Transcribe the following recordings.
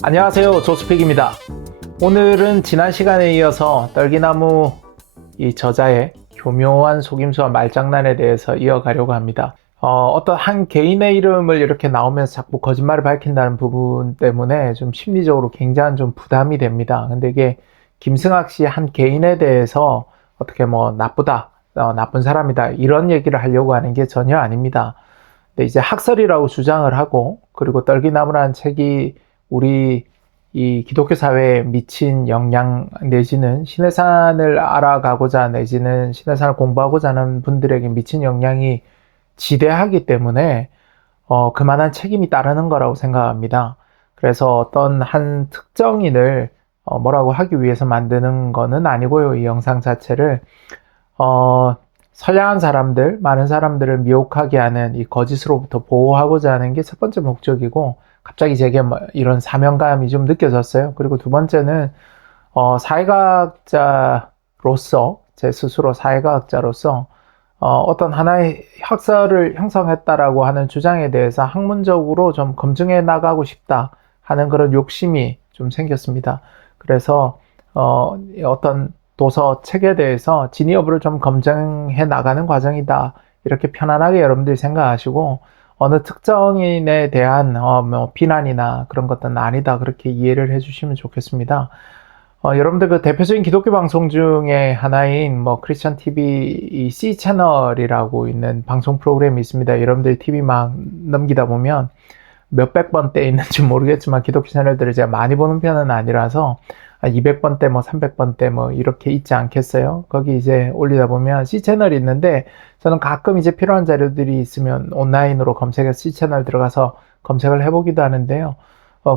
안녕하세요, 조스픽입니다. 오늘은 지난 시간에 이어서 떨기나무 이 저자의 교묘한 속임수와 말장난에 대해서 이어가려고 합니다. 어떤 한 개인의 이름을 이렇게 나오면서 자꾸 거짓말을 밝힌다는 부분 때문에 좀 심리적으로 굉장한 좀 부담이 됩니다. 근데 이게 김승학 씨 한 개인에 대해서 어떻게 뭐 나쁘다, 나쁜 사람이다 이런 얘기를 하려고 하는 게 전혀 아닙니다. 근데 이제 학설이라고 주장을 하고, 그리고 떨기나무라는 책이 우리 이 기독교 사회에 미친 영향 내지는 신해산을 알아가고자 내지는 신해산을 공부하고자 하는 분들에게 미친 영향이 지대하기 때문에 그만한 책임이 따르는 거라고 생각합니다. 그래서 어떤 한 특정인을 뭐라고 하기 위해서 만드는 거는 아니고요. 이 영상 자체를 선량한 사람들, 많은 사람들을 미혹하게 하는 이 거짓으로부터 보호하고자 하는 게 첫 번째 목적이고, 갑자기 제게 뭐 이런 사명감이 좀 느껴졌어요. 그리고 두 번째는 사회과학자로서, 제 스스로 사회과학자로서 어떤 하나의 학설을 형성했다라고 하는 주장에 대해서 학문적으로 좀 검증해 나가고 싶다 하는 그런 욕심이 좀 생겼습니다. 그래서 어떤 도서 책에 대해서 진위 여부를 좀 검증해 나가는 과정이다, 이렇게 편안하게 여러분들이 생각하시고, 어느 특정인에 대한 뭐 비난이나 그런 것들은 아니다, 그렇게 이해를 해주시면 좋겠습니다. 여러분들 그 대표적인 기독교 방송 중에 하나인 뭐 크리스천 TV 이 C 채널이라고 있는 방송 프로그램이 있습니다. 여러분들이 TV 막 넘기다 보면 몇백 번대 있는지 모르겠지만, 기독교 채널들을 제가 많이 보는 편은 아니라서 200번대 뭐 300번대 뭐 이렇게 있지 않겠어요? 거기 이제 올리다 보면 C 채널이 있는데, 저는 가끔 이제 필요한 자료들이 있으면 온라인으로 검색해서 C 채널 들어가서 검색을 해보기도 하는데요.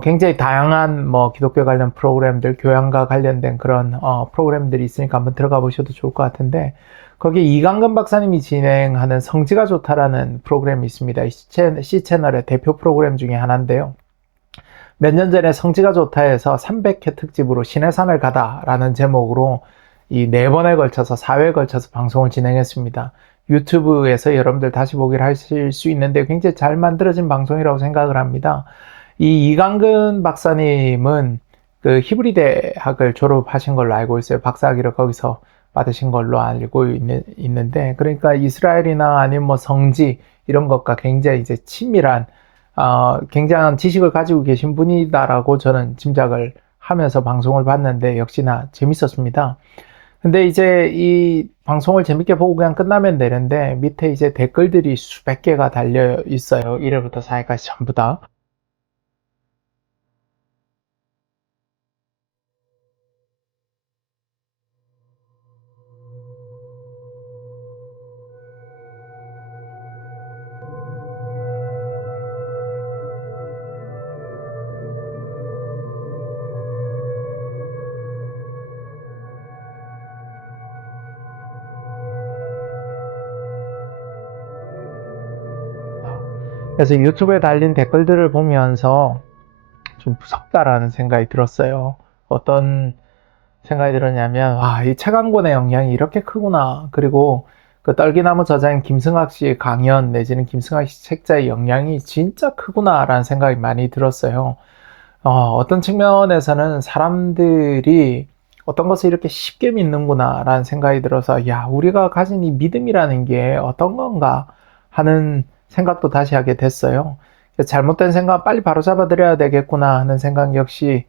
굉장히 다양한 뭐 기독교 관련 프로그램들, 교양과 관련된 그런 프로그램들이 있으니까 한번 들어가 보셔도 좋을 것 같은데, 거기 이강근 박사님이 진행하는 성지가 좋다라는 프로그램이 있습니다. C 채널의 대표 프로그램 중에 하나인데요. 몇 년 전에 성지가 좋다에서 300회 특집으로 신해산을 가다라는 제목으로 이 4번에 걸쳐서 4회에 걸쳐서 방송을 진행했습니다. 유튜브에서 여러분들 다시 보기를 하실 수 있는데, 굉장히 잘 만들어진 방송이라고 생각을 합니다. 이 이강근 박사님은 그 히브리 대학을 졸업하신 걸로 알고 있어요. 박사학위를 거기서 받으신 걸로 알고 있는데, 그러니까 이스라엘이나 아니면 뭐 성지 이런 것과 굉장히 이제 친밀한 굉장한 지식을 가지고 계신 분이다라고 저는 짐작을 하면서 방송을 봤는데, 역시나 재밌었습니다. 근데 이제 이 방송을 재밌게 보고 그냥 끝나면 되는데, 밑에 이제 댓글들이 수백 개가 달려 있어요. 1회부터 4회까지 전부 다. 그래서 유튜브에 달린 댓글들을 보면서 좀 무섭다라는 생각이 들었어요. 어떤 생각이 들었냐면, 와, 이 책 한 권의 영향이 이렇게 크구나. 그리고 그 떨기나무 저자인 김승학 씨의 강연 내지는 김승학 씨 책자의 영향이 진짜 크구나라는 생각이 많이 들었어요. 어떤 측면에서는 사람들이 어떤 것을 이렇게 쉽게 믿는구나라는 생각이 들어서, 야, 우리가 가진 이 믿음이라는 게 어떤 건가 하는 생각도 다시 하게 됐어요. 잘못된 생각 빨리 바로잡아드려야 되겠구나 하는 생각 역시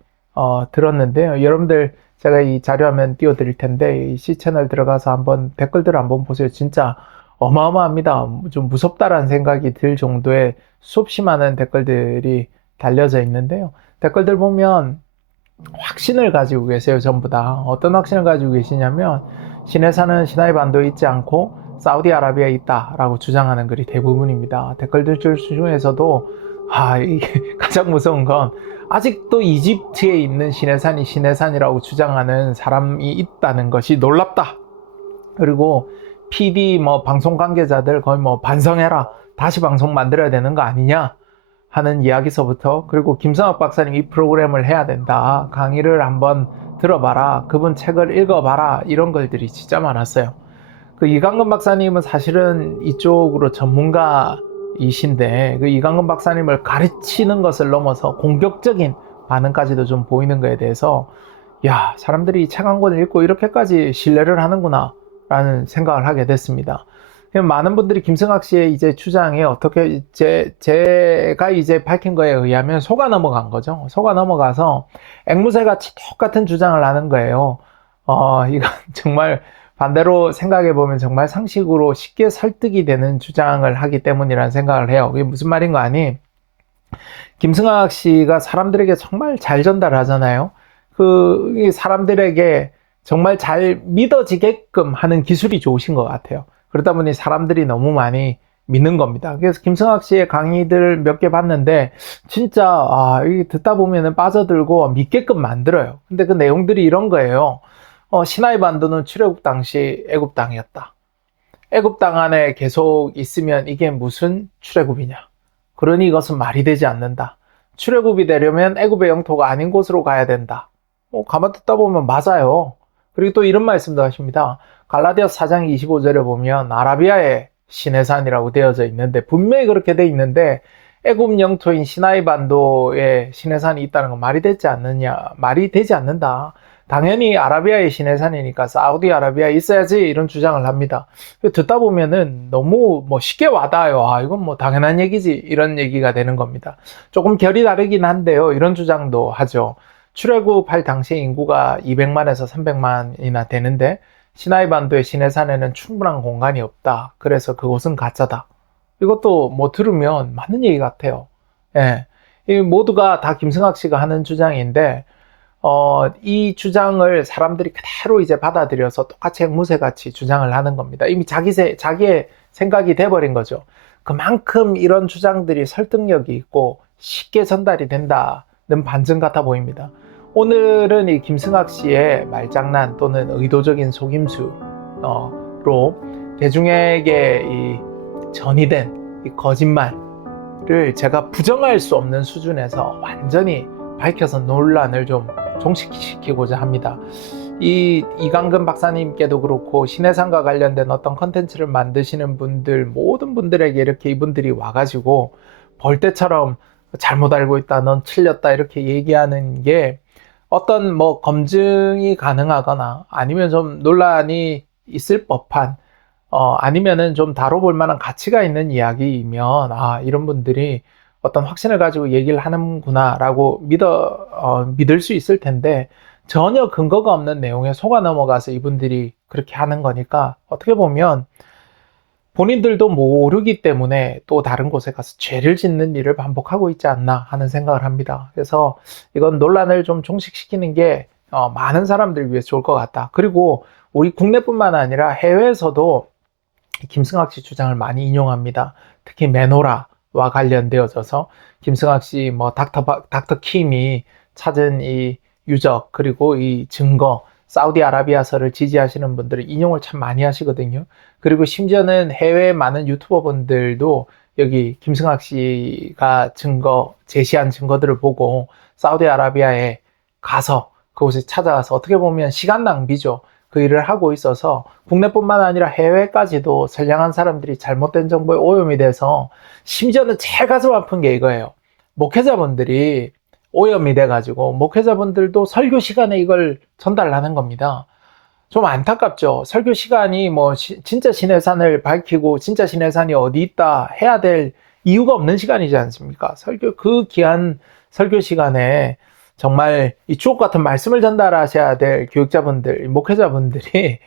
들었는데요. 여러분들 제가 이 자료화면 띄워드릴 텐데, 이 C 채널 들어가서 한번 댓글들 한번 보세요. 진짜 어마어마합니다. 좀 무섭다라는 생각이 들 정도의 수없이 많은 댓글들이 달려져 있는데요. 댓글들 보면 확신을 가지고 계세요. 전부 다. 어떤 확신을 가지고 계시냐면, 신해산은 시나이 반도에 있지 않고 사우디아라비아에 있다라고 주장하는 글이 대부분입니다. 댓글들 중에서도 이게 가장 무서운 건, 아직도 이집트에 있는 신해산이 신해산이라고 주장하는 사람이 있다는 것이 놀랍다. 그리고 PD 뭐 방송 관계자들 거의 뭐 반성해라, 다시 방송 만들어야 되는 거 아니냐 하는 이야기서부터, 그리고 김성학 박사님 이 프로그램을 해야 된다, 강의를 한번 들어봐라, 그분 책을 읽어봐라, 이런 글들이 진짜 많았어요. 그 이강근 박사님은 사실은 이쪽으로 전문가이신데, 그 이강근 박사님을 가르치는 것을 넘어서 공격적인 반응까지도 좀 보이는 거에 대해서 야, 사람들이 이 책 한 권을 읽고 이렇게까지 신뢰를 하는구나 라는 생각을 하게 됐습니다. 많은 분들이 김승학 씨의 이제 주장에 어떻게 제가 이제 밝힌 거에 의하면 속아 넘어간 거죠. 속아 넘어가서 앵무새같이 똑같은 주장을 하는 거예요. 이건 정말 반대로 생각해 보면 정말 상식으로 쉽게 설득이 되는 주장을 하기 때문이라는 생각을 해요. 그게 무슨 말인 거 아니? 김승학 씨가 사람들에게 정말 잘 전달하잖아요. 사람들에게 정말 잘 믿어지게끔 하는 기술이 좋으신 것 같아요. 그러다 보니 사람들이 너무 많이 믿는 겁니다. 그래서 김승학 씨의 강의들 몇 개 봤는데 진짜 이게 듣다 보면은 빠져들고 믿게끔 만들어요. 근데 그 내용들이 이런 거예요. 시나이 반도는 출애굽 당시 애굽 땅이었다. 애굽 땅 안에 계속 있으면 이게 무슨 출애굽이냐? 그러니 이것은 말이 되지 않는다. 출애굽이 되려면 애굽의 영토가 아닌 곳으로 가야 된다. 가만 듣다 보면 맞아요. 그리고 또 이런 말씀도 하십니다. 갈라디아서 4장 25절에 보면 아라비아의 시내산이라고 되어져 있는데 분명히 그렇게 돼 있는데 애굽 영토인 시나이 반도에 시내산이 있다는 건 말이 되지 않느냐? 말이 되지 않는다. 당연히 아라비아의 시내산이니까 사우디아라비아에 있어야지 이런 주장을 합니다. 듣다 보면은 너무 쉽게 와닿아요. 이건 당연한 얘기지 이런 얘기가 되는 겁니다. 조금 결이 다르긴 한데요. 이런 주장도 하죠. 출애굽할 당시 인구가 200만에서 300만이나 되는데 시나이 반도의 시내산에는 충분한 공간이 없다. 그래서 그곳은 가짜다. 이것도 들으면 맞는 얘기 같아요. 예. 이 모두가 다 김승학 씨가 하는 주장인데 이 주장을 사람들이 그대로 이제 받아들여서 똑같이 앵무새같이 주장을 하는 겁니다. 이미 자기의 생각이 돼버린 거죠. 그만큼 이런 주장들이 설득력이 있고 쉽게 전달이 된다는 반증 같아 보입니다. 오늘은 이 김승학 씨의 말장난 또는 의도적인 속임수로 대중에게 이 전이된 이 거짓말을 제가 부정할 수 없는 수준에서 완전히 밝혀서 논란을 좀 종식시키고자 합니다. 이강근 박사님께도 그렇고 신해산과 관련된 어떤 컨텐츠를 만드시는 분들 모든 분들에게 이렇게 이분들이 와가지고 벌떼처럼 잘못 알고 있다, 넌 틀렸다 이렇게 얘기하는 게 어떤 검증이 가능하거나 아니면 좀 논란이 있을 법한 아니면은 좀 다뤄볼 만한 가치가 있는 이야기이면 이런 분들이 어떤 확신을 가지고 얘기를 하는구나 라고 믿을 수 있을 텐데 전혀 근거가 없는 내용에 속아 넘어가서 이분들이 그렇게 하는 거니까 어떻게 보면 본인들도 모르기 때문에 또 다른 곳에 가서 죄를 짓는 일을 반복하고 있지 않나 하는 생각을 합니다. 그래서 이건 논란을 좀 종식시키는 게 많은 사람들 위해서 좋을 것 같다. 그리고 우리 국내뿐만 아니라 해외에서도 김승학 씨 주장을 많이 인용합니다. 특히 메노라와 관련되어져서 김승학 씨 닥터 킴이 찾은 이 유적 그리고 이 증거 사우디아라비아서를 지지하시는 분들은 인용을 참 많이 하시거든요. 그리고 심지어는 해외 많은 유튜버 분들도 여기 김승학 씨가 제시한 증거들을 보고 사우디아라비아에 가서 그곳에 찾아가서 어떻게 보면 시간 낭비죠. 그 일을 하고 있어서 국내뿐만 아니라 해외까지도 선량한 사람들이 잘못된 정보에 오염이 돼서 심지어는 제일 가슴 아픈 게 이거예요. 목회자분들이 오염이 돼가지고 목회자분들도 설교 시간에 이걸 전달하는 겁니다. 좀 안타깝죠. 설교 시간이 진짜 신해산을 밝히고 진짜 신해산이 어디 있다 해야 될 이유가 없는 시간이지 않습니까? 그 귀한 설교 시간에 정말 이 주옥 같은 말씀을 전달하셔야 될 교육자분들, 목회자분들이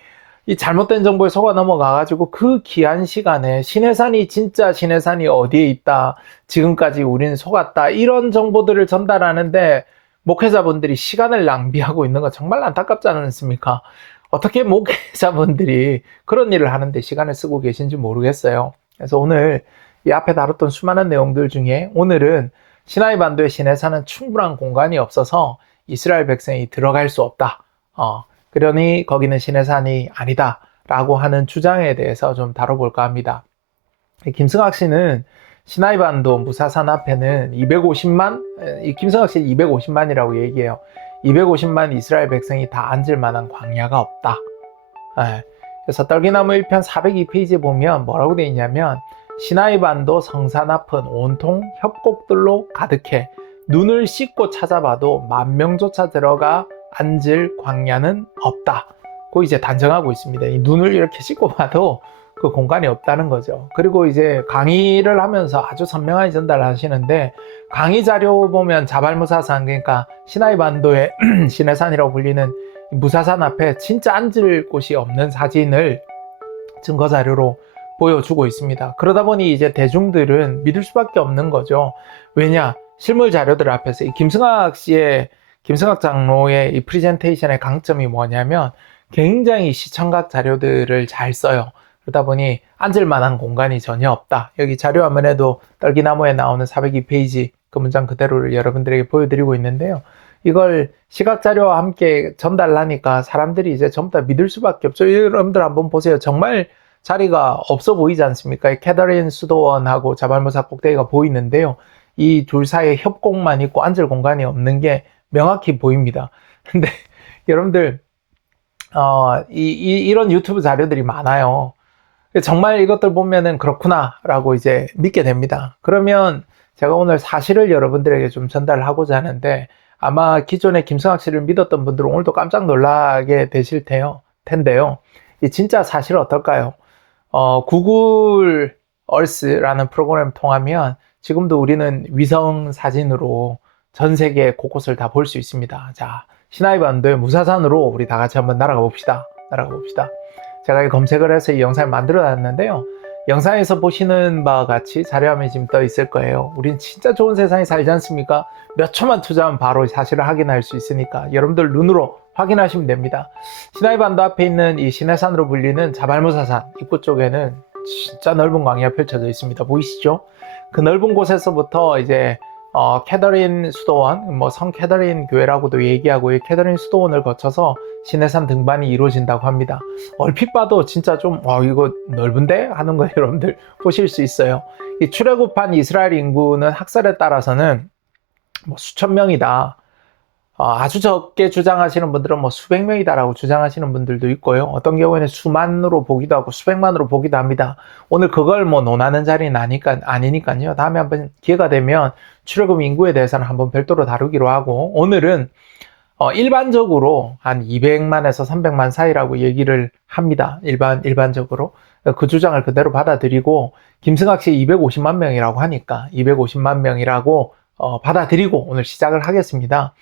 이 잘못된 정보에 속아 넘어가가지고 그 귀한 시간에 진짜 신해산이 어디에 있다, 지금까지 우리는 속았다, 이런 정보들을 전달하는데 목회자분들이 시간을 낭비하고 있는 거 정말 안타깝지 않습니까? 어떻게 목회자분들이 그런 일을 하는데 시간을 쓰고 계신지 모르겠어요. 그래서 오늘 이 앞에 다뤘던 수많은 내용들 중에 오늘은 시나이 반도의 시내산은 충분한 공간이 없어서 이스라엘 백성이 들어갈 수 없다. 그러니 거기는 시내산이 아니다 라고 하는 주장에 대해서 좀 다뤄볼까 합니다. 김승학 씨는 시나이 반도 무사산 앞에는 250만, 김승학 씨는 250만이라고 얘기해요. 250만 이스라엘 백성이 다 앉을 만한 광야가 없다. 그래서 떨기나무 1편 402페이지에 보면 뭐라고 되어 있냐면 시나이 반도 성산 앞은 온통 협곡들로 가득해 눈을 씻고 찾아봐도 10,000명조차 들어가 앉을 광야는 없다. 고 이제 단정하고 있습니다. 이 눈을 이렇게 씻고 봐도 그 공간이 없다는 거죠. 그리고 이제 강의를 하면서 아주 선명하게 전달을 하시는데, 강의 자료 보면 자발무사산, 그러니까 시나이 반도의 시내산이라고 불리는 무사산 앞에 진짜 앉을 곳이 없는 사진을 증거 자료로 보여주고 있습니다. 그러다 보니 이제 대중들은 믿을 수밖에 없는 거죠. 왜냐? 실물 자료들 앞에서 이 김승학 장로의 이 프레젠테이션의 강점이 뭐냐면 굉장히 시청각 자료들을 잘 써요. 그러다 보니 앉을 만한 공간이 전혀 없다. 여기 자료 화면에도 떨기나무에 나오는 402페이지 그 문장 그대로를 여러분들에게 보여드리고 있는데요. 이걸 시각자료와 함께 전달하니까 사람들이 이제 전부 다 믿을 수밖에 없죠. 여러분들 한번 보세요. 정말 자리가 없어 보이지 않습니까? 캐더린 수도원하고 자발무사 꼭대기가 보이는데요. 이 둘 사이에 협곡만 있고 앉을 공간이 없는 게 명확히 보입니다. 근데 여러분들 이런 유튜브 자료들이 많아요. 정말 이것들 보면은 그렇구나 라고 이제 믿게 됩니다. 그러면 제가 오늘 사실을 여러분들에게 좀 전달하고자 하는데, 아마 기존에 김승학 씨를 믿었던 분들은 오늘도 깜짝 놀라게 되실 텐데요. 이 진짜 사실은 어떨까요? 구글 얼스라는 프로그램을 통하면 지금도 우리는 위성 사진으로 전 세계 곳곳을 다 볼 수 있습니다. 자, 시나이 반도의 무사산으로 우리 다 같이 한번 날아가 봅시다. 제가 이 검색을 해서 이 영상을 만들어 놨는데요. 영상에서 보시는 바와 같이 자료화면이 지금 떠 있을 거예요. 우린 진짜 좋은 세상에 살지 않습니까? 몇 초만 투자하면 바로 사실을 확인할 수 있으니까 여러분들 눈으로 확인하시면 됩니다. 시나이 반도 앞에 있는 이 시내산으로 불리는 자발무사산 입구 쪽에는 진짜 넓은 광야가 펼쳐져 있습니다. 보이시죠? 그 넓은 곳에서부터 이제 캐더린 수도원, 성 캐더린 교회라고도 얘기하고, 이 캐더린 수도원을 거쳐서 시내산 등반이 이루어진다고 합니다. 얼핏 봐도 진짜 좀 이거 넓은데? 하는 거 여러분들 보실 수 있어요. 이 출애굽한 이스라엘 인구는 학설에 따라서는 수천 명이다. 아주 적게 주장하시는 분들은 수백 명이다라고 주장하시는 분들도 있고요. 어떤 경우에는 수만으로 보기도 하고 수백만으로 보기도 합니다. 오늘 그걸 논하는 자리는 아니니까요. 다음에 한번 기회가 되면 출애굽 인구에 대해서는 한번 별도로 다루기로 하고, 오늘은 일반적으로 한 200만에서 300만 사이라고 얘기를 합니다. 일반적으로. 그 주장을 그대로 받아들이고, 김승학 씨 250만 명이라고 하니까 250만 명이라고 받아들이고 오늘 시작을 하겠습니다.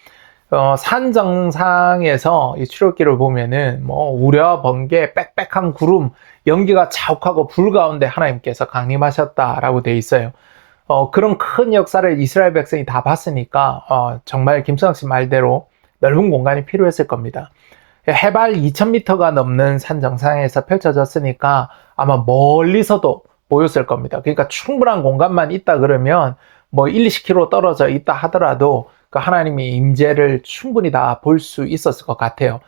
산 정상에서 이 출애굽기를 보면은 우려, 번개, 빽빽한 구름, 연기가 자욱하고 불 가운데 하나님께서 강림하셨다라고 돼 있어요. 그런 큰 역사를 이스라엘 백성이 다 봤으니까 정말 김승학 씨 말대로 넓은 공간이 필요했을 겁니다. 해발 2,000m가 넘는 산 정상에서 펼쳐졌으니까 아마 멀리서도 보였을 겁니다. 그러니까 충분한 공간만 있다 그러면 1, 20km 떨어져 있다 하더라도 그 하나님의 임재를 충분히 다 볼 수 있었을 것 같아요.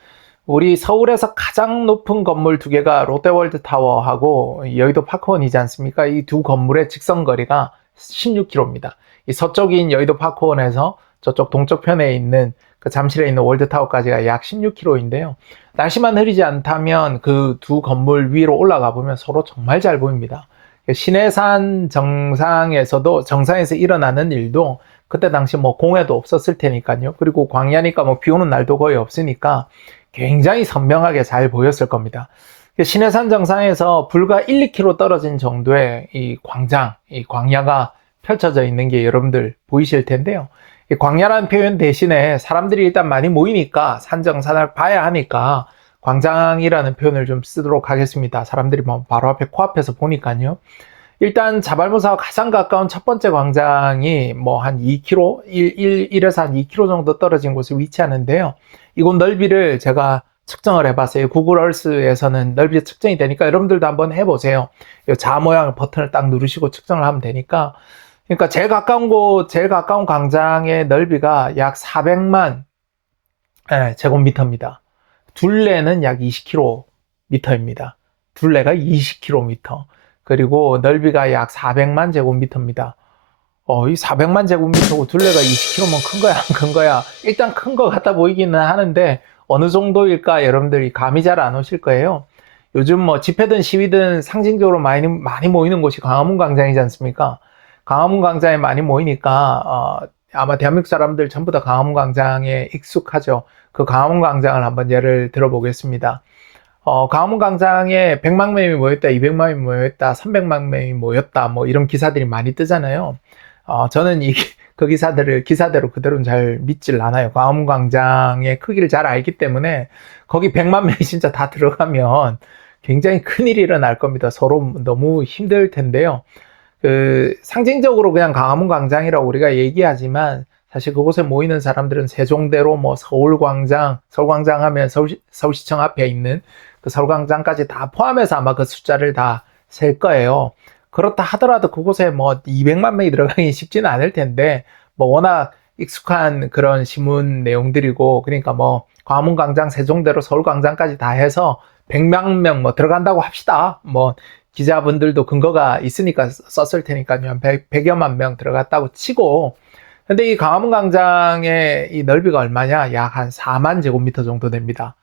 우리 서울에서 가장 높은 건물 두 개가 롯데월드 타워하고 여의도 파크원이지 않습니까? 이 두 건물의 직선거리가 16km입니다. 이 서쪽인 여의도 파크원에서 저쪽 동쪽편에 있는 그 잠실에 있는 월드타워까지가 약 16km인데요. 날씨만 흐리지 않다면 그 두 건물 위로 올라가 보면 서로 정말 잘 보입니다. 시내산 정상에서 일어나는 일도 그때 당시 공해도 없었을 테니까요. 그리고 광야니까 비 오는 날도 거의 없으니까 굉장히 선명하게 잘 보였을 겁니다. 시내산 정상에서 불과 1, 2km 떨어진 정도의 이 광야가 펼쳐져 있는 게 여러분들 보이실 텐데요. 이 광야라는 표현 대신에 사람들이 일단 많이 모이니까 산 정상을 봐야 하니까 광장이라는 표현을 좀 쓰도록 하겠습니다. 사람들이 바로 앞에 코앞에서 보니까요. 일단 자발무사와 가장 가까운 첫 번째 광장이 한 2km, 1에서 한 2km 정도 떨어진 곳에 위치하는데요. 이곳 넓이를 제가 측정을 해봤어요. 구글 얼스에서는 넓이 측정이 되니까 여러분들도 한번 해보세요. 이 자 모양 버튼을 딱 누르시고 측정을 하면 되니까. 그러니까 제일 가까운 광장의 넓이가 약 400만 제곱미터입니다. 둘레는 약 20km입니다. 둘레가 20km. 그리고 넓이가 약 400만 제곱미터입니다. 이 400만 제곱미터고 둘레가 20km면 큰 거야, 안 큰 거야? 일단 큰 거 같아 보이기는 하는데 어느 정도일까 여러분들이 감이 잘 안 오실 거예요. 요즘 집회든 시위든 상징적으로 많이 모이는 곳이 광화문 광장이지 않습니까? 광화문 광장에 많이 모이니까 아마 대한민국 사람들 전부 다 광화문 광장에 익숙하죠. 그 광화문 광장을 한번 예를 들어보겠습니다. 광화문 광장에 100만 명이 모였다, 200만 명이 모였다, 300만 명이 모였다, 뭐 이런 기사들이 많이 뜨잖아요. 저는 그 기사대로 그대로는 잘 믿질 않아요. 광화문 광장의 크기를 잘 알기 때문에 거기 100만 명이 진짜 다 들어가면 굉장히 큰일이 일어날 겁니다. 서로 너무 힘들 텐데요. 상징적으로 그냥 광화문 광장이라고 우리가 얘기하지만 사실 그곳에 모이는 사람들은 세종대로 뭐 서울광장 하면 서울시청 앞에 있는 그 서울광장까지 다 포함해서 아마 그 숫자를 다 셀 거예요. 그렇다 하더라도 그곳에 뭐 200만 명이 들어가기 쉽지는 않을 텐데 뭐 워낙 익숙한 그런 신문 내용들이고 그러니까 뭐 광화문 광장, 세종대로 서울광장까지 다 해서 100만 명 뭐 들어간다고 합시다. 뭐 기자분들도 근거가 있으니까 썼을 테니까요. 한 100여만 명 들어갔다고 치고 근데 이 광화문 광장의 이 넓이가 얼마냐? 약 한 4만 제곱미터 정도 됩니다.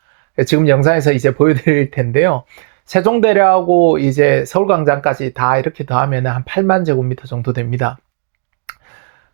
지금 영상에서 이제 보여드릴 텐데요. 세종대로하고 이제 서울광장까지 다 이렇게 더하면 한 8만 제곱미터 정도 됩니다.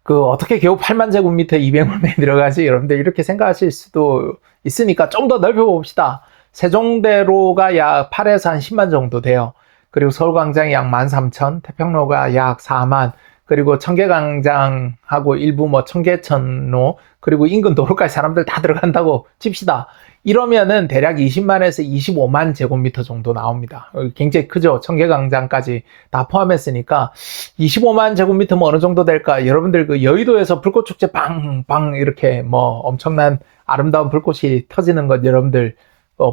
어떻게 겨우 8만 제곱미터 200만 명이 들어가지? 여러분들 이렇게 생각하실 수도 있으니까 좀 더 넓혀봅시다. 세종대로가 약 8에서 한 10만 정도 돼요. 그리고 서울광장이 약 13,000, 태평로가 약 4만, 그리고 청계광장하고 일부 뭐 청계천로, 그리고 인근 도로까지 사람들 다 들어간다고 칩시다. 이러면은 대략 20만에서 25만 제곱미터 정도 나옵니다. 굉장히 크죠? 청계광장까지 다 포함했으니까 25만 제곱미터면 어느 정도 될까? 여러분들 그 여의도에서 불꽃축제 빵빵 이렇게 뭐 엄청난 아름다운 불꽃이 터지는 것 여러분들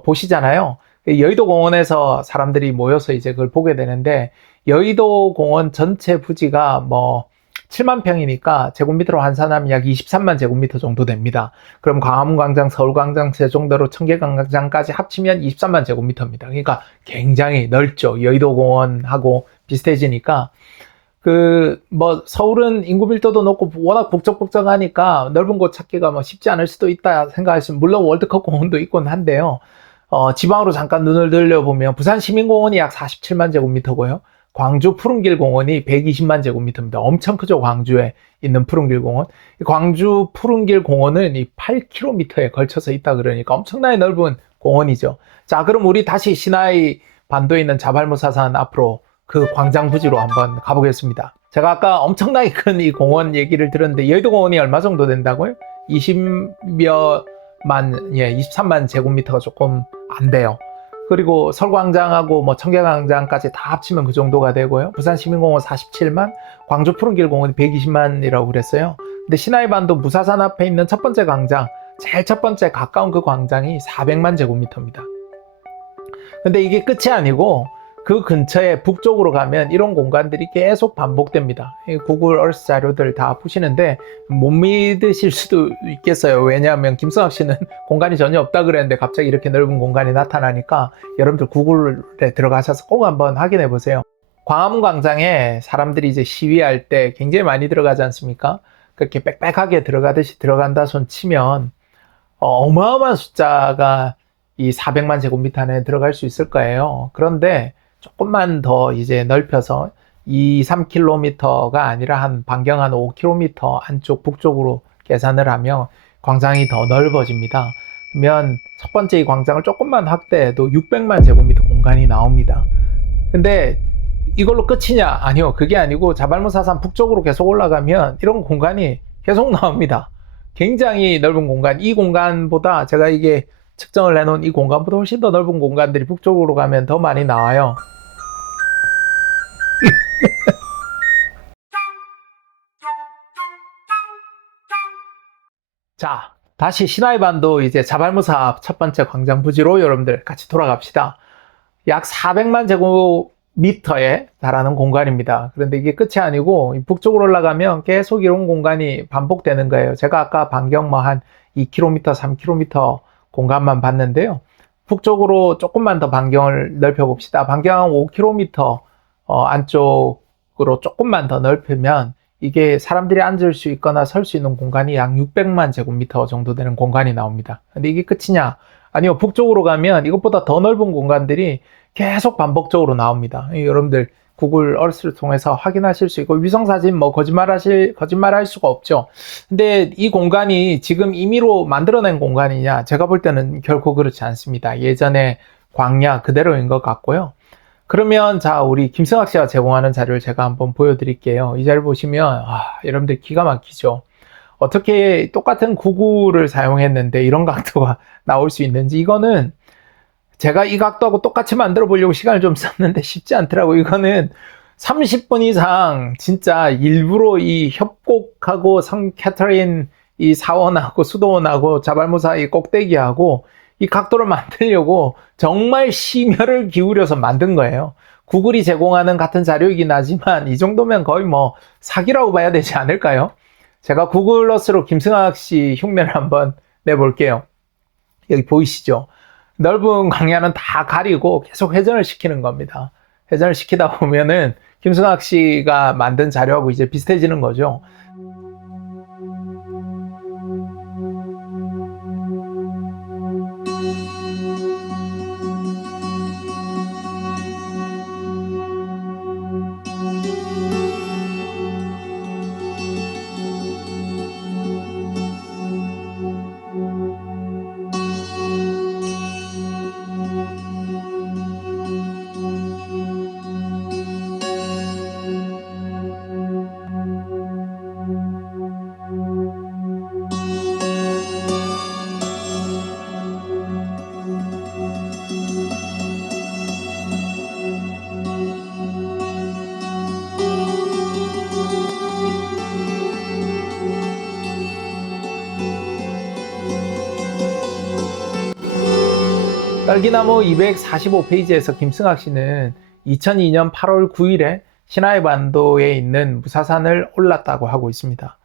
보시잖아요. 여의도 공원에서 사람들이 모여서 이제 그걸 보게 되는데 여의도 공원 전체 부지가 뭐 7만 평이니까 제곱미터로 환산하면 약 23만 제곱미터 정도 됩니다. 그럼 광화문 광장, 서울광장, 세종대로, 청계광장까지 합치면 23만 제곱미터입니다. 그러니까 굉장히 넓죠. 여의도 공원하고 비슷해지니까 뭐 서울은 인구 밀도도 높고 워낙 북적북적하니까 넓은 곳 찾기가 뭐 쉽지 않을 수도 있다 생각하시면 물론 월드컵 공원도 있곤 한데요. 지방으로 잠깐 눈을 들려보면 부산 시민공원이 약 47만 제곱미터고요. 광주 푸른길 공원이 120만 제곱미터입니다. 엄청 크죠, 광주에 있는 푸른길 공원. 광주 푸른길 공원은 이 8km에 걸쳐서 있다 그러니까 엄청나게 넓은 공원이죠. 자, 그럼 우리 다시 시나이 반도에 있는 자발무사산 앞으로 그 광장 부지로 한번 가보겠습니다. 제가 아까 엄청나게 큰 이 공원 얘기를 들었는데 여의도 공원이 얼마 정도 된다고요? 23만 제곱미터가 조금 안 돼요. 그리고 서울광장하고 뭐 청계광장까지 다 합치면 그 정도가 되고요. 부산시민공원 47만, 광주 푸른길 공원이 120만이라고 그랬어요. 근데 시나이반도 무사산 앞에 있는 첫 번째 광장, 제일 첫 번째 가까운 그 광장이 400만 제곱미터입니다. 근데 이게 끝이 아니고 그 근처에 북쪽으로 가면 이런 공간들이 계속 반복됩니다. 구글 얼스 자료들 다 보시는데 못 믿으실 수도 있겠어요. 왜냐하면 김성학 씨는 공간이 전혀 없다 그랬는데 갑자기 이렇게 넓은 공간이 나타나니까 여러분들 구글에 들어가셔서 꼭 한번 확인해 보세요. 광화문 광장에 사람들이 이제 시위할 때 굉장히 많이 들어가지 않습니까? 그렇게 빽빽하게 들어가듯이 들어간다 손 치면 어마어마한 숫자가 이 400만 제곱미터 안에 들어갈 수 있을 거예요. 그런데 조금만 더 이제 넓혀서 2, 3km가 아니라 반경 한 5km 안쪽 북쪽으로 계산을 하면 광장이 더 넓어집니다. 그러면 첫 번째 이 광장을 조금만 확대해도 600만 제곱미터 공간이 나옵니다. 근데 이걸로 끝이냐? 아니요. 그게 아니고 자발무사산 북쪽으로 계속 올라가면 이런 공간이 계속 나옵니다. 굉장히 넓은 공간. 이 공간보다 제가 이게 측정을 해놓은 이 공간보다 훨씬 더 넓은 공간들이 북쪽으로 가면 더 많이 나와요. 자, 다시 시나이반도 이제 자발무사 첫 번째 광장 부지로 여러분들 같이 돌아갑시다. 약 400만 제곱미터에 달하는 공간입니다. 그런데 이게 끝이 아니고 북쪽으로 올라가면 계속 이런 공간이 반복되는 거예요. 제가 아까 반경 뭐 한 2km, 3km 공간만 봤는데요. 북쪽으로 조금만 더 반경을 넓혀 봅시다. 반경 한 5km 안쪽으로 조금만 더 넓히면 이게 사람들이 앉을 수 있거나 설 수 있는 공간이 약 600만 제곱미터 정도 되는 공간이 나옵니다. 근데 이게 끝이냐? 아니요. 북쪽으로 가면 이것보다 더 넓은 공간들이 계속 반복적으로 나옵니다. 여러분들 구글 얼스를 통해서 확인하실 수 있고, 위성사진 뭐 거짓말할 수가 없죠. 근데 이 공간이 지금 임의로 만들어낸 공간이냐? 제가 볼 때는 결코 그렇지 않습니다. 예전에 광야 그대로인 것 같고요. 그러면 자, 우리 김승학 씨가 제공하는 자료를 제가 한번 보여드릴게요. 이 자료 보시면 여러분들 기가 막히죠. 어떻게 똑같은 구글을 사용했는데 이런 각도가 나올 수 있는지. 이거는 제가 이 각도하고 똑같이 만들어 보려고 시간을 좀 썼는데 쉽지 않더라고요. 이거는 30분 이상 진짜 일부러 이 협곡하고 성 캐터린 이 사원하고 수도원하고 자발무사 이 꼭대기하고 이 각도를 만들려고 정말 심혈을 기울여서 만든 거예요. 구글이 제공하는 같은 자료이긴 하지만 이 정도면 거의 뭐 사기라고 봐야 되지 않을까요? 제가 구글러스로 김승학 씨 흉내를 한번 내볼게요. 여기 보이시죠? 넓은 광야는 다 가리고 계속 회전을 시키는 겁니다. 회전을 시키다 보면은 김승학 씨가 만든 자료하고 이제 비슷해지는 거죠. 딸기나무 245페이지에서 김승학 씨는 2002년 8월 9일에 시나이 반도에 있는 무사산을 올랐다고 하고 있습니다.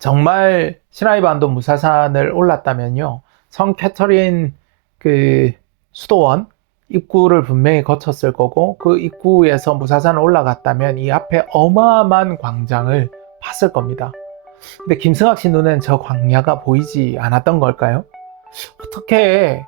정말 시나이 반도 무사산을 올랐다면요, 성 캐터린 그 수도원 입구를 분명히 거쳤을 거고, 그 입구에서 무사산을 올라갔다면 이 앞에 어마어마한 광장을 봤을 겁니다. 근데 김승학 씨 눈엔 저 광야가 보이지 않았던 걸까요? 어떻게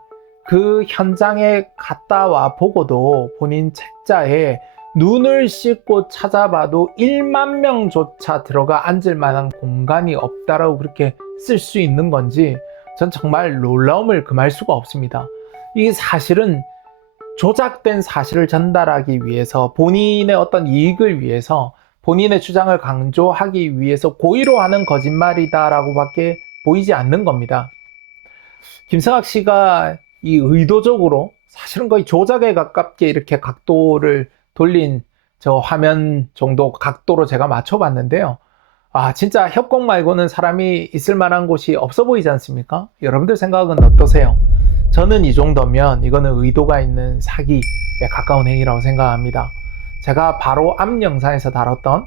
그 현장에 갔다 와 보고도 본인 책자에 눈을 씻고 찾아봐도 1만 명조차 들어가 앉을 만한 공간이 없다라고 그렇게 쓸 수 있는 건지 전 정말 놀라움을 금할 수가 없습니다. 이 사실은 조작된 사실을 전달하기 위해서, 본인의 어떤 이익을 위해서, 본인의 주장을 강조하기 위해서 고의로 하는 거짓말이다라고 밖에 보이지 않는 겁니다. 김승학 씨가 이 의도적으로, 사실은 거의 조작에 가깝게 이렇게 각도를 돌린 저 화면 정도 각도로 제가 맞춰봤는데요. 진짜 협곡 말고는 사람이 있을 만한 곳이 없어 보이지 않습니까? 여러분들 생각은 어떠세요? 저는 이 정도면 이거는 의도가 있는 사기에 가까운 행위라고 생각합니다. 제가 바로 앞 영상에서 다뤘던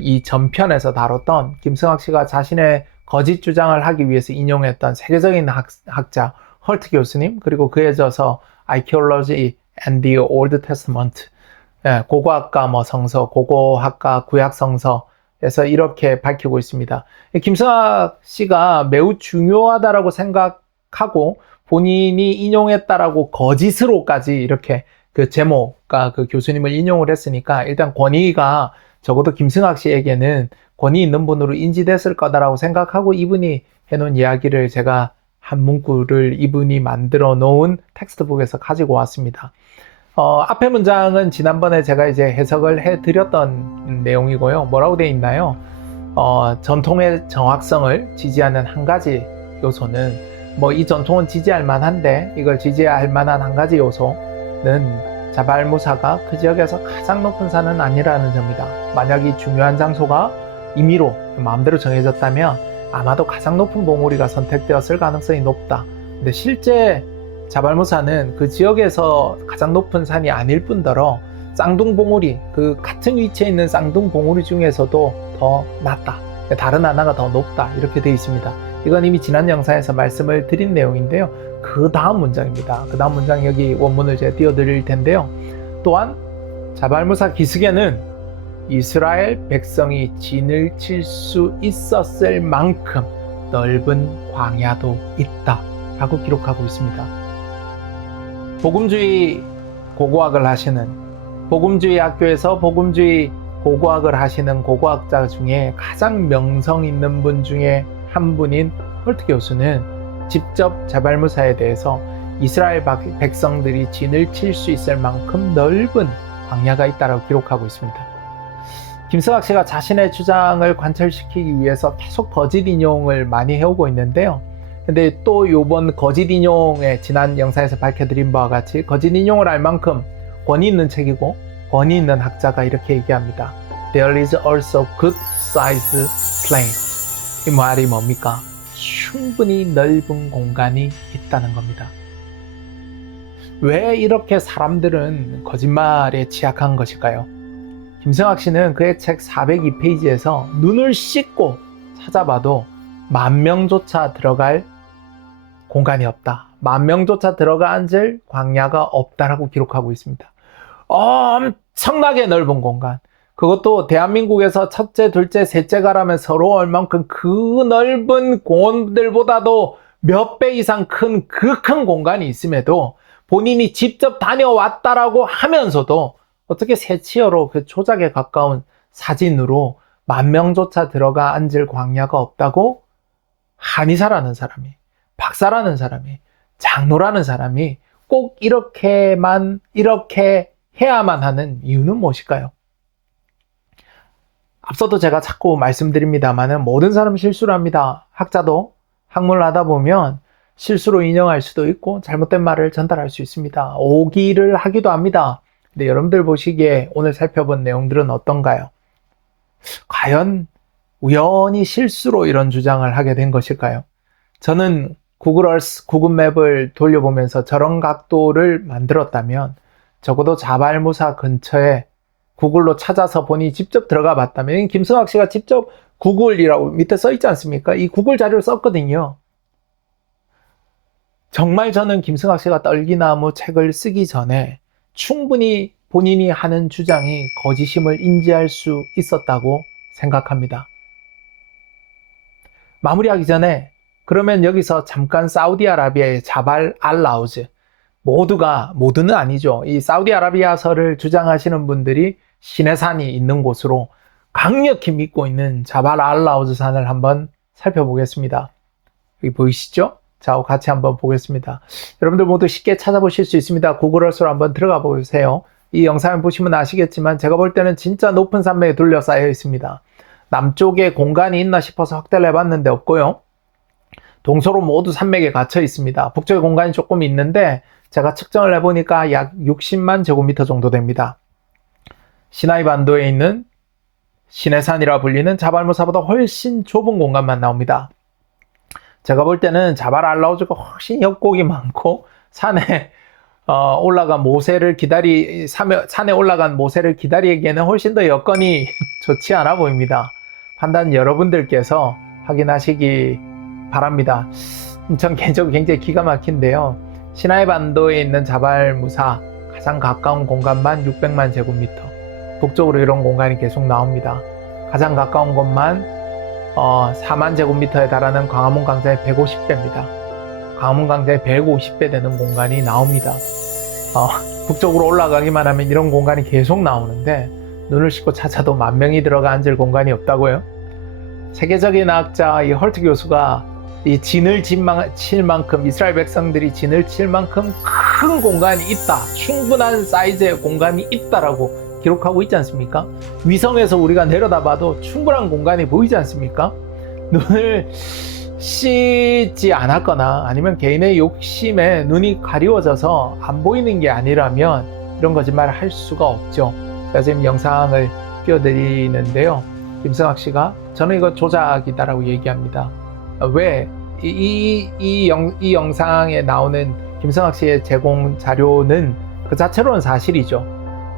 이 전편에서 다뤘던 김승학 씨가 자신의 거짓 주장을 하기 위해서 인용했던 세계적인 학자 헐트 교수님, 그리고 그에 져서 Archaeology and the Old Testament, 고고학과 성서, 고고학과 구약 성서에서 이렇게 밝히고 있습니다. 김승학 씨가 매우 중요하다라고 생각하고 본인이 인용했다라고 거짓으로까지 이렇게 그 제목과 그 교수님을 인용을 했으니까 일단 권위가 적어도 김승학 씨에게는 권위 있는 분으로 인지됐을 거다라고 생각하고 이분이 해놓은 이야기를 제가 한 문구를 이분이 만들어 놓은 텍스트북에서 가지고 왔습니다. 앞에 문장은 지난번에 제가 이제 해석을 해드렸던 내용이고요. 뭐라고 되어 있나요? 전통의 정확성을 지지하는 한 가지 요소는, 이 전통은 지지할 만한데 이걸 지지할 만한 한 가지 요소는 자발무사가 그 지역에서 가장 높은 산은 아니라는 점이다. 만약 이 중요한 장소가 임의로 마음대로 정해졌다면 아마도 가장 높은 봉우리가 선택되었을 가능성이 높다. 근데 실제 자발무사는 그 지역에서 가장 높은 산이 아닐 뿐더러 쌍둥봉우리, 그 같은 위치에 있는 쌍둥봉우리 중에서도 더 낮다. 다른 하나가 더 높다. 이렇게 되어 있습니다. 이건 이미 지난 영상에서 말씀을 드린 내용인데요. 그 다음 문장입니다. 그 다음 문장 여기 원문을 제가 띄워드릴 텐데요. 또한 자발무사 기슭에는 이스라엘 백성이 진을 칠 수 있었을 만큼 넓은 광야도 있다 라고 기록하고 있습니다. 복음주의 고고학을 하시는 복음주의 학교에서 복음주의 고고학을 하시는 고고학자 중에 가장 명성 있는 분 중에 한 분인 홀트 교수는 직접 자발무사에 대해서 이스라엘 백성들이 진을 칠 수 있을 만큼 넓은 광야가 있다고 기록하고 있습니다. 김승학 씨가 자신의 주장을 관철시키기 위해서 계속 거짓 인용을 많이 해오고 있는데요. 근데 또 요번 거짓 인용에 지난 영상에서 밝혀드린 바와 같이 거짓 인용을 알 만큼 권위 있는 책이고 권위 있는 학자가 이렇게 얘기합니다. There is also good size place. 이 말이 뭡니까? 충분히 넓은 공간이 있다는 겁니다. 왜 이렇게 사람들은 거짓말에 취약한 것일까요? 김승학 씨는 그의 책 402페이지에서 눈을 씻고 찾아봐도 10,000명조차 들어갈 공간이 없다. 10,000명조차 들어가 앉을 광야가 없다라고 기록하고 있습니다. 엄청나게 넓은 공간. 그것도 대한민국에서 첫째, 둘째, 셋째가라면 서러울 만큼 그 넓은 공원들보다도 몇 배 이상 큰 그 큰 공간이 있음에도 본인이 직접 다녀왔다라고 하면서도 어떻게 새치어로 그 조작에 가까운 사진으로 10,000명조차 들어가 앉을 광야가 없다고 한의사라는 사람이, 박사라는 사람이, 장로라는 사람이 꼭 이렇게 해야만 하는 이유는 무엇일까요? 앞서도 제가 자꾸 말씀드립니다만 모든 사람은 실수를 합니다. 학자도 학문을 하다 보면 실수로 인용할 수도 있고 잘못된 말을 전달할 수 있습니다. 오기를 하기도 합니다. 근데 여러분들 보시기에 오늘 살펴본 내용들은 어떤가요? 과연 우연히 실수로 이런 주장을 하게 된 것일까요? 저는 구글 맵을 돌려보면서 저런 각도를 만들었다면 적어도 자발무사 근처에 구글로 찾아서 본인이 직접 들어가 봤다면, 김승학 씨가 직접 구글이라고 밑에 써 있지 않습니까? 이 구글 자료를 썼거든요. 정말 저는 김승학 씨가 떨기나무 책을 쓰기 전에 충분히 본인이 하는 주장이 거짓임을 인지할 수 있었다고 생각합니다. 마무리하기 전에 그러면 여기서 잠깐 사우디아라비아의 자발 알라우즈, 모두는 아니죠. 이 사우디아라비아설을 주장하시는 분들이 시내산이 있는 곳으로 강력히 믿고 있는 자발 알라우즈 산을 한번 살펴보겠습니다. 여기 보이시죠? 자, 같이 한번 보겠습니다. 여러분들 모두 쉽게 찾아보실 수 있습니다. 구글 어스로 한번 들어가 보세요. 이 영상을 보시면 아시겠지만 제가 볼 때는 진짜 높은 산맥에 둘러싸여 있습니다. 남쪽에 공간이 있나 싶어서 확대를 해봤는데 없고요. 동서로 모두 산맥에 갇혀 있습니다. 북쪽에 공간이 조금 있는데 제가 측정을 해보니까 약 60만 제곱미터 정도 됩니다. 시나이 반도에 있는 시내산이라 불리는 자발무사보다 훨씬 좁은 공간만 나옵니다. 제가 볼 때는 자발 알라우즈가 훨씬 협곡이 많고 산에 올라간 모세를 산에 올라간 모세를 기다리기에는 훨씬 더 여건이 좋지 않아 보입니다. 판단 여러분들께서 확인하시기 바랍니다. 전 개인적으로 굉장히 기가 막힌데요. 시나이 반도에 있는 자발무사 가장 가까운 공간만 600만 제곱미터. 북쪽으로 이런 공간이 계속 나옵니다. 가장 가까운 곳만 4만 제곱미터에 달하는 광화문 광장의 150배입니다. 광화문 광장의 150배 되는 공간이 나옵니다. 북쪽으로 올라가기만 하면 이런 공간이 계속 나오는데 눈을 씻고 찾아도 10,000명이 들어가 앉을 공간이 없다고요? 세계적인 학자 이 홀트 교수가 이 진을 칠 만큼, 이스라엘 백성들이 진을 칠 만큼 큰 공간이 있다, 충분한 사이즈의 공간이 있다라고 기록하고 있지 않습니까? 위성에서 우리가 내려다봐도 충분한 공간이 보이지 않습니까? 눈을 씻지 않았거나 아니면 개인의 욕심에 눈이 가리워져서 안 보이는 게 아니라면 이런 거짓말을 할 수가 없죠. 제가 지금 영상을 띄워드리는데요. 김승학 씨가 저는 이거 조작이다라고 얘기합니다. 왜? 이 영상에 나오는 김승학 씨의 제공 자료는 그 자체로는 사실이죠.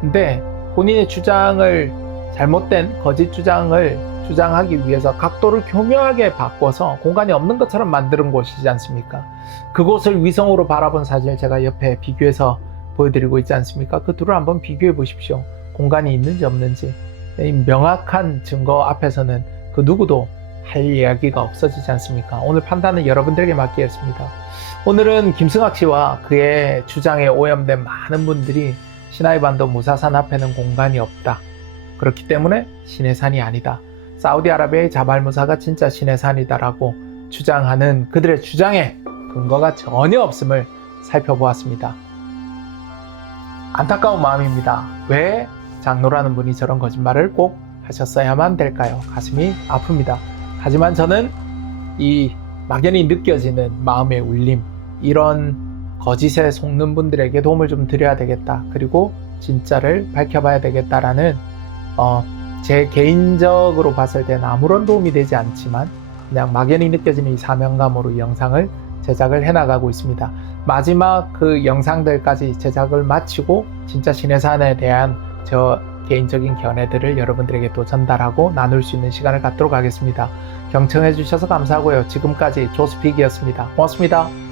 근데 본인의 주장을, 잘못된 거짓 주장을 주장하기 위해서 각도를 교묘하게 바꿔서 공간이 없는 것처럼 만드는 곳이지 않습니까? 그곳을 위성으로 바라본 사진을 제가 옆에 비교해서 보여드리고 있지 않습니까? 그 둘을 한번 비교해 보십시오. 공간이 있는지 없는지. 이 명확한 증거 앞에서는 그 누구도 할 이야기가 없어지지 않습니까? 오늘 판단은 여러분들에게 맡기겠습니다. 오늘은 김승학 씨와 그의 주장에 오염된 많은 분들이 시나이반도 무사산 앞에는 공간이 없다. 그렇기 때문에 신의 산이 아니다. 사우디아라비아의 자발 무사가 진짜 신의 산이다라고 주장하는 그들의 주장에 근거가 전혀 없음을 살펴보았습니다. 안타까운 마음입니다. 왜 장로라는 분이 저런 거짓말을 꼭 하셨어야만 될까요? 가슴이 아픕니다. 하지만 저는 이 막연히 느껴지는 마음의 울림, 이런 거짓에 속는 분들에게 도움을 좀 드려야 되겠다. 그리고 진짜를 밝혀봐야 되겠다라는 제 개인적으로 봤을 때는 아무런 도움이 되지 않지만 그냥 막연히 느껴지는 이 사명감으로 이 영상을 제작을 해나가고 있습니다. 마지막 그 영상들까지 제작을 마치고 진짜 신의 산에 대한 저 개인적인 견해들을 여러분들에게 또 전달하고 나눌 수 있는 시간을 갖도록 하겠습니다. 경청해 주셔서 감사하고요. 지금까지 조스픽이었습니다. 고맙습니다.